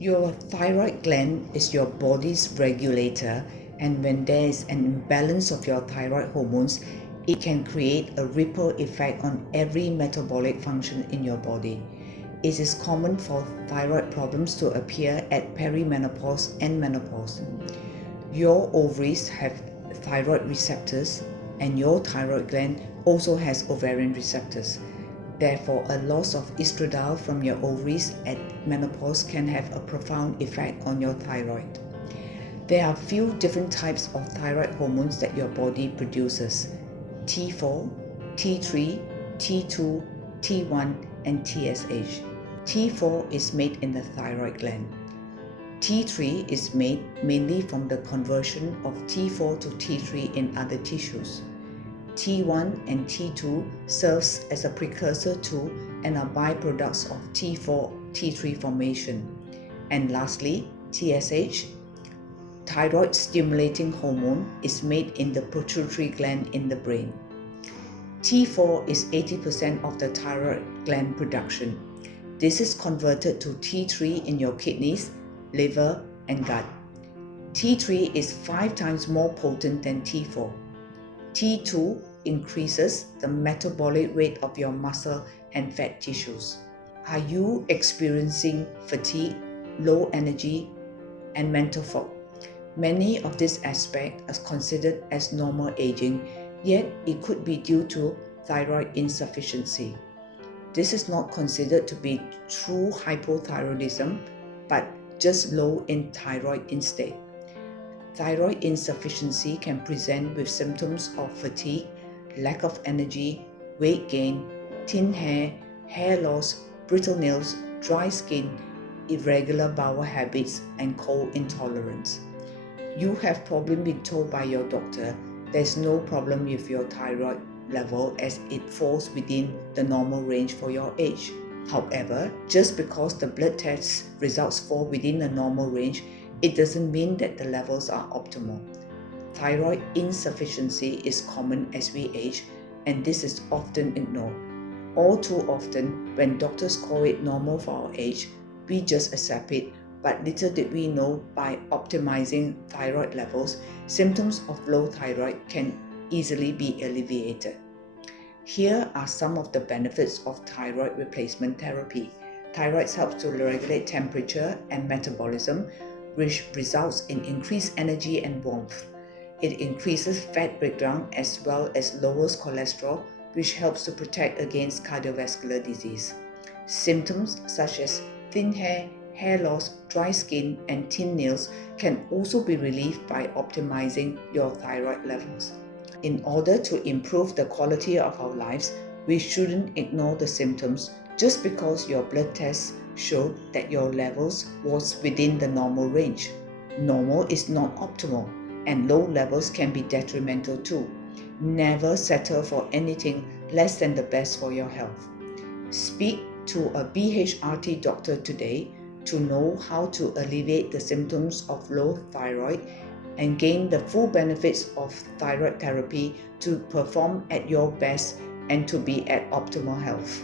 Your thyroid gland is your body's regulator, and when there is an imbalance of your thyroid hormones, it can create a ripple effect on every metabolic function in your body. It is common for thyroid problems to appear at perimenopause and menopause. Your ovaries have thyroid receptors, and your thyroid gland also has ovarian receptors. Therefore, a loss of estradiol from your ovaries at menopause can have a profound effect on your thyroid. There are few different types of thyroid hormones that your body produces: T4, T3, T2, T1, and TSH. T4 is made in the thyroid gland. T3 is made mainly from the conversion of T4 to T3 in other tissues. T1 and T2 serves as a precursor to and are byproducts of T4, T3 formation. And lastly, TSH, thyroid stimulating hormone, is made in the pituitary gland in the brain. T4 is 80% of the thyroid gland production. This is converted to T3 in your kidneys, liver, and gut. T3 is 5 times more potent than T4. T2 increases the metabolic rate of your muscle and fat tissues. Are you experiencing fatigue, low energy, and mental fog? Many of these aspects are considered as normal aging, yet it could be due to thyroid insufficiency. This is not considered to be true hypothyroidism, but just low in thyroid instead. Thyroid insufficiency can present with symptoms of fatigue, lack of energy, weight gain, thin hair, hair loss, brittle nails, dry skin, irregular bowel habits, and cold intolerance. You have probably been told by your doctor there's no problem with your thyroid level as it falls within the normal range for your age. However, just because the blood test results fall within the normal range, it doesn't mean that the levels are optimal. Thyroid insufficiency is common as we age, and this is often ignored. All too often, when doctors call it normal for our age, we just accept it, but little did we know by optimizing thyroid levels, symptoms of low thyroid can easily be alleviated. Here are some of the benefits of thyroid replacement therapy. Thyroid helps to regulate temperature and metabolism, which results in increased energy and warmth. It increases fat breakdown as well as lowers cholesterol, which helps to protect against cardiovascular disease. Symptoms such as thin hair, hair loss, dry skin, and thin nails can also be relieved by optimizing your thyroid levels. In order to improve the quality of our lives, we shouldn't ignore the symptoms just because your blood tests showed that your levels was within the normal range. Normal is not optimal, and low levels can be detrimental too. Never settle for anything less than the best for your health. Speak to a BHRT doctor today to know how to alleviate the symptoms of low thyroid and gain the full benefits of thyroid therapy to perform at your best and to be at optimal health.